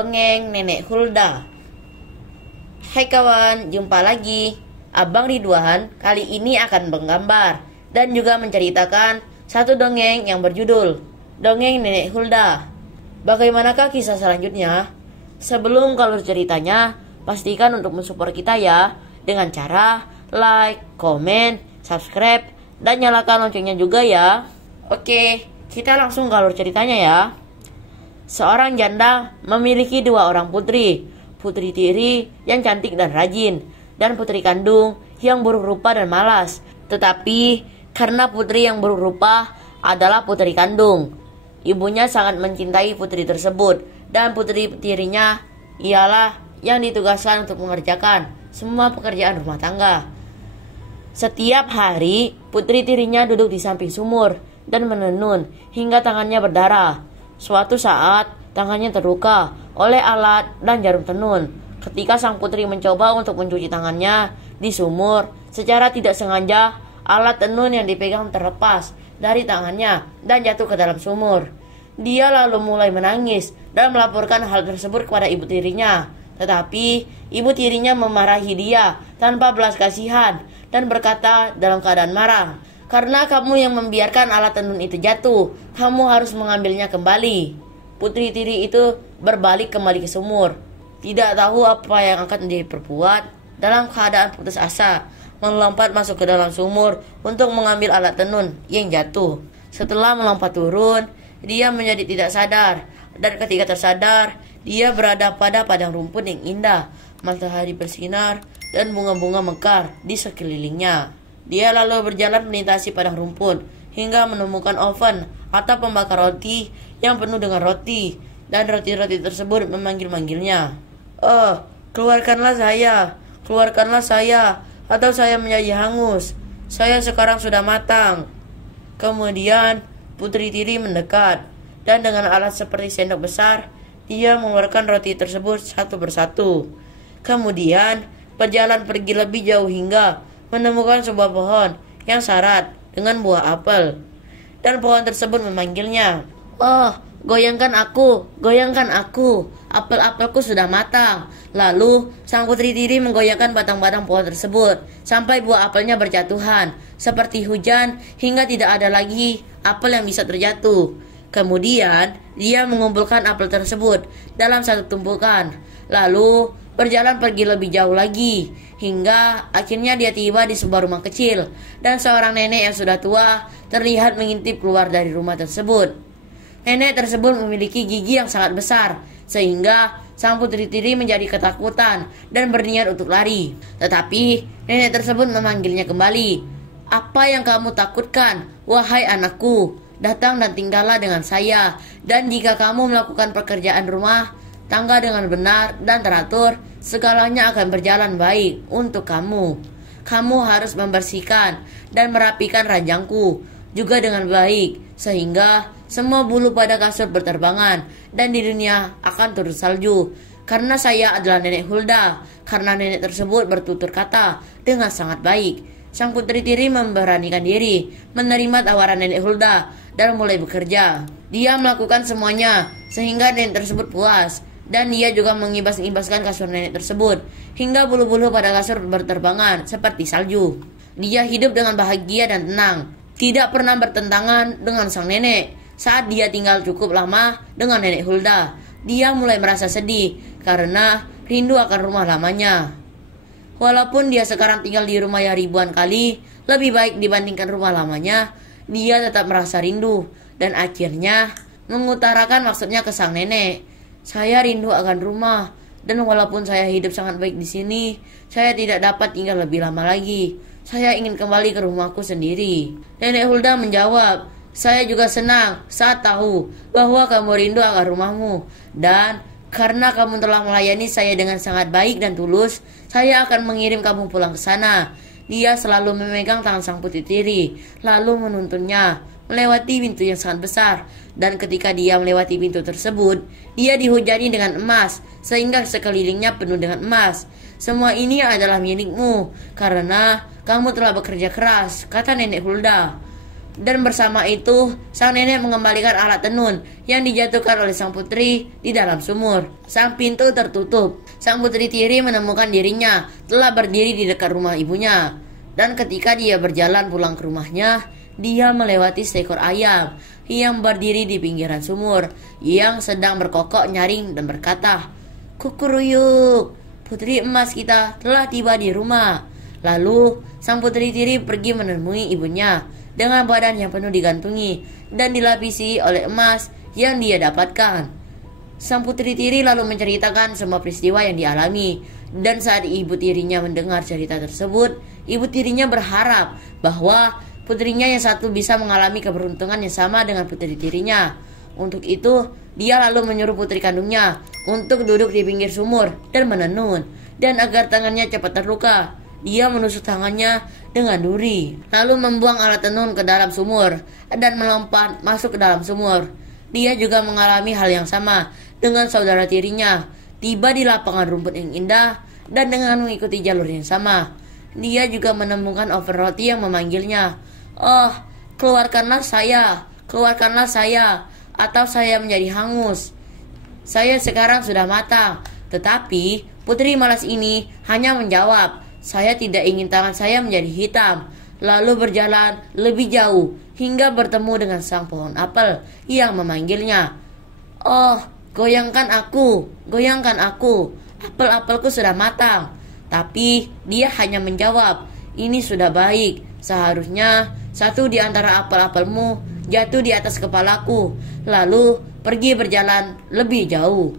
Dongeng Nenek Hulda. Hai kawan, jumpa lagi. Abang Ridwan kali ini akan menggambar dan juga menceritakan satu dongeng yang berjudul Dongeng Nenek Hulda. Bagaimanakah kisah selanjutnya? Sebelum kalau ceritanya, pastikan untuk mensupport kita ya dengan cara like, komen, subscribe, dan nyalakan loncengnya juga ya. Oke, kita langsung kalau ceritanya ya. Seorang janda memiliki dua orang putri, putri tiri yang cantik dan rajin, dan putri kandung yang buruk rupa dan malas. Tetapi karena putri yang buruk rupa adalah putri kandung, ibunya sangat mencintai putri tersebut, dan putri tirinya ialah yang ditugaskan untuk mengerjakan semua pekerjaan rumah tangga. Setiap hari, putri tirinya duduk di samping sumur dan menenun hingga tangannya berdarah. Suatu saat, tangannya terluka oleh alat dan jarum tenun. Ketika sang putri mencoba untuk mencuci tangannya di sumur, secara tidak sengaja, alat tenun yang dipegang terlepas dari tangannya dan jatuh ke dalam sumur. Dia lalu mulai menangis dan melaporkan hal tersebut kepada ibu tirinya. Tetapi, ibu tirinya memarahi dia tanpa belas kasihan dan berkata dalam keadaan marah, "Karena kamu yang membiarkan alat tenun itu jatuh, kamu harus mengambilnya kembali." Putri tiri itu berbalik kembali ke sumur, tidak tahu apa yang akan diperbuat. Dalam keadaan putus asa, melompat masuk ke dalam sumur untuk mengambil alat tenun yang jatuh. Setelah melompat turun, dia menjadi tidak sadar, dan ketika tersadar, dia berada pada padang rumput yang indah. Matahari bersinar dan bunga-bunga mekar di sekelilingnya. Dia lalu berjalan melintasi padang rumput hingga menemukan oven atau pembakar roti yang penuh dengan roti, dan roti-roti tersebut memanggil-manggilnya. "Oh, keluarkanlah saya, atau saya menjadi hangus. Saya sekarang sudah matang." Kemudian putri tiri mendekat, dan dengan alat seperti sendok besar, dia mengeluarkan roti tersebut satu persatu. Kemudian berjalan pergi lebih jauh hingga menemukan sebuah pohon yang syarat dengan buah apel, dan pohon tersebut memanggilnya. "Oh, goyangkan aku, apel-apelku sudah matang." Lalu sang putri tiri menggoyangkan batang-batang pohon tersebut sampai buah apelnya berjatuhan seperti hujan hingga tidak ada lagi apel yang bisa terjatuh. Kemudian dia mengumpulkan apel tersebut dalam satu tumpukan, lalu berjalan pergi lebih jauh lagi hingga akhirnya dia tiba di sebuah rumah kecil, dan seorang nenek yang sudah tua terlihat mengintip keluar dari rumah tersebut. Nenek tersebut memiliki gigi yang sangat besar sehingga sang putri tiri menjadi ketakutan dan berniat untuk lari. Tetapi nenek tersebut memanggilnya kembali. "Apa yang kamu takutkan, wahai anakku? Datang dan tinggallah dengan saya, dan jika kamu melakukan pekerjaan rumah tangga dengan benar dan teratur, segalanya akan berjalan baik untuk kamu. Kamu harus membersihkan dan merapikan ranjangku juga dengan baik, sehingga semua bulu pada kasur berterbangan dan di dunia akan turun salju. Karena saya adalah Nenek Hulda." Karena nenek tersebut bertutur kata dengan sangat baik, sang putri tiri memberanikan diri menerima tawaran Nenek Hulda dan mulai bekerja. Dia melakukan semuanya sehingga nenek tersebut puas, dan dia juga mengibas-ibaskan kasur nenek tersebut hingga bulu-bulu pada kasur berterbangan seperti salju. Dia hidup dengan bahagia dan tenang, tidak pernah bertentangan dengan sang nenek. Saat dia tinggal cukup lama dengan Nenek Hulda, dia mulai merasa sedih karena rindu akan rumah lamanya. Walaupun dia sekarang tinggal di rumah yang ribuan kali lebih baik dibandingkan rumah lamanya, dia tetap merasa rindu dan akhirnya mengutarakan maksudnya ke sang nenek. "Saya rindu akan rumah, dan walaupun saya hidup sangat baik di sini, saya tidak dapat tinggal lebih lama lagi. Saya ingin kembali ke rumahku sendiri." Nenek Hulda menjawab, "Saya juga senang saat tahu bahwa kamu rindu akan rumahmu, dan karena kamu telah melayani saya dengan sangat baik dan tulus, saya akan mengirim kamu pulang ke sana." Dia selalu memegang tangan sang putri tiri, lalu menuntunnya melewati pintu yang sangat besar, dan ketika dia melewati pintu tersebut, dia dihujani dengan emas sehingga sekelilingnya penuh dengan emas. "Semua ini adalah milikmu karena kamu telah bekerja keras," kata Nenek Hulda. Dan bersama itu, sang nenek mengembalikan alat tenun yang dijatuhkan oleh sang putri di dalam sumur. Sang pintu tertutup. Sang putri tiri menemukan dirinya telah berdiri di dekat rumah ibunya. Dan ketika dia berjalan pulang ke rumahnya, dia melewati seekor ayam yang berdiri di pinggiran sumur, yang sedang berkokok nyaring dan berkata, "Kukuruyuk, putri emas kita telah tiba di rumah." Lalu, sang putri tiri pergi menemui ibunya dengan badan yang penuh digantungi dan dilapisi oleh emas yang dia dapatkan. Sang putri tiri lalu menceritakan semua peristiwa yang dialami, dan saat ibu tirinya mendengar cerita tersebut, ibu tirinya berharap bahwa putrinya yang satu bisa mengalami keberuntungan yang sama dengan putri tirinya. Untuk itu, dia lalu menyuruh putri kandungnya untuk duduk di pinggir sumur dan menenun, dan agar tangannya cepat terluka, dia menusuk tangannya dengan duri, lalu membuang alat tenun ke dalam sumur dan melompat masuk ke dalam sumur. Dia juga mengalami hal yang sama dengan saudara tirinya, tiba di lapangan rumput yang indah dan dengan mengikuti jalur yang sama. Dia juga menemukan oven roti yang memanggilnya, "Oh, keluarkanlah saya, atau saya menjadi hangus. Saya sekarang sudah matang." Tetapi putri malas ini hanya menjawab, "Saya tidak ingin tangan saya menjadi hitam." Lalu berjalan lebih jauh hingga bertemu dengan sang pohon apel yang memanggilnya, "Oh, goyangkan aku, apel-apelku sudah matang." Tapi dia hanya menjawab, "Ini sudah baik, seharusnya satu di antara apel-apelmu jatuh di atas kepalaku." Lalu pergi berjalan lebih jauh.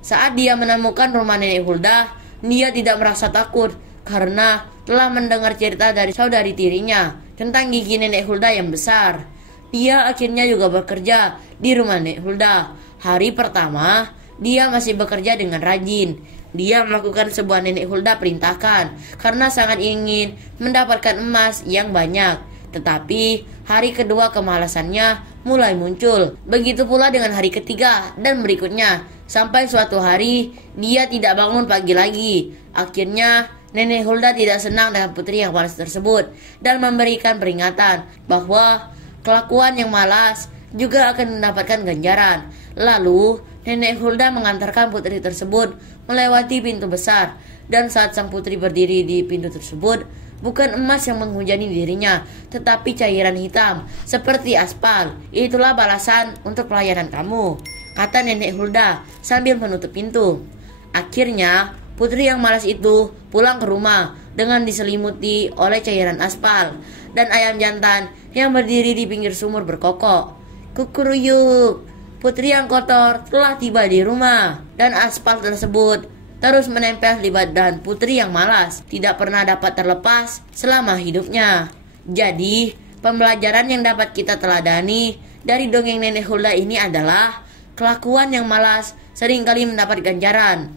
Saat dia menemukan rumah nenek Hulda, dia tidak merasa takut karena telah mendengar cerita dari saudari tirinya tentang gigi nenek Hulda yang besar. Dia akhirnya juga bekerja di rumah nenek Hulda. Hari pertama, dia masih bekerja dengan rajin. Dia melakukan sebuah nenek Hulda perintahkan karena sangat ingin mendapatkan emas yang banyak. Tetapi hari kedua kemalasannya mulai muncul. Begitu pula dengan hari ketiga dan berikutnya. Sampai suatu hari dia tidak bangun pagi lagi. Akhirnya nenek Hulda tidak senang dengan putri yang malas tersebut dan memberikan peringatan bahwa kelakuan yang malas juga akan mendapatkan ganjaran. Lalu nenek Hulda mengantarkan putri tersebut melewati pintu besar, dan saat sang putri berdiri di pintu tersebut, bukan emas yang menghujani dirinya, tetapi cairan hitam seperti aspal. "Itulah balasan untuk pelayanan kamu," kata nenek Hulda sambil menutup pintu. Akhirnya putri yang malas itu pulang ke rumah dengan diselimuti oleh cairan aspal, dan ayam jantan yang berdiri di pinggir sumur berkokok, "Kukuruyuk, putri yang kotor telah tiba di rumah." Dan aspal tersebut terus menempel di badan putri yang malas, tidak pernah dapat terlepas selama hidupnya. Jadi, pembelajaran yang dapat kita teladani dari dongeng nenek Hulda ini adalah kelakuan yang malas seringkali mendapat ganjaran.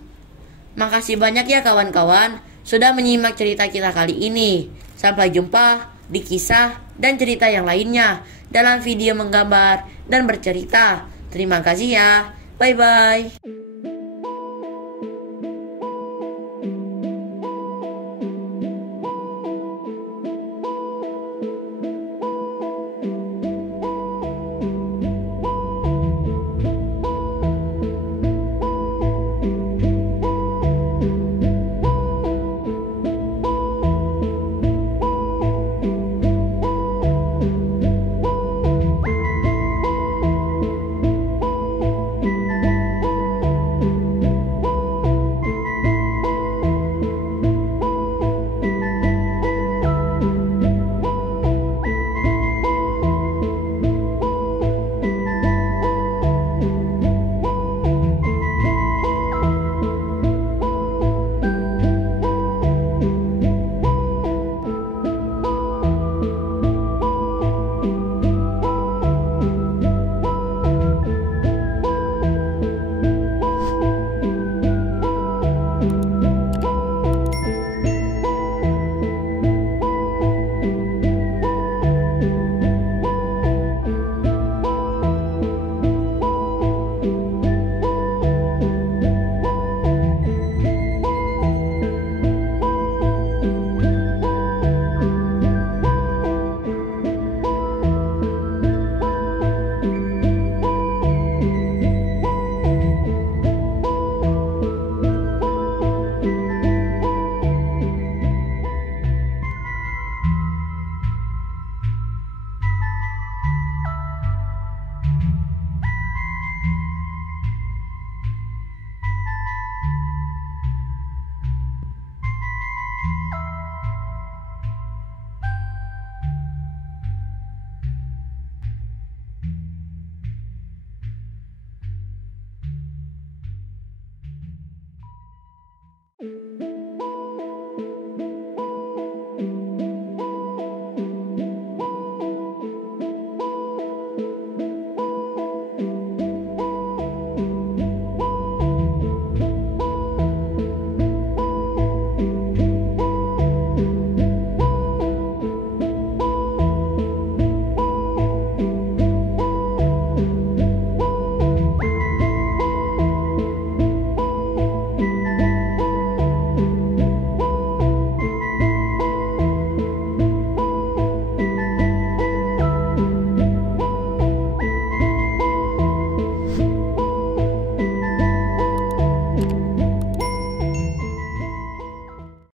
Makasih banyak ya kawan-kawan sudah menyimak cerita kita kali ini. Sampai jumpa di kisah dan cerita yang lainnya dalam video menggambar dan bercerita. Terima kasih ya. Bye-bye.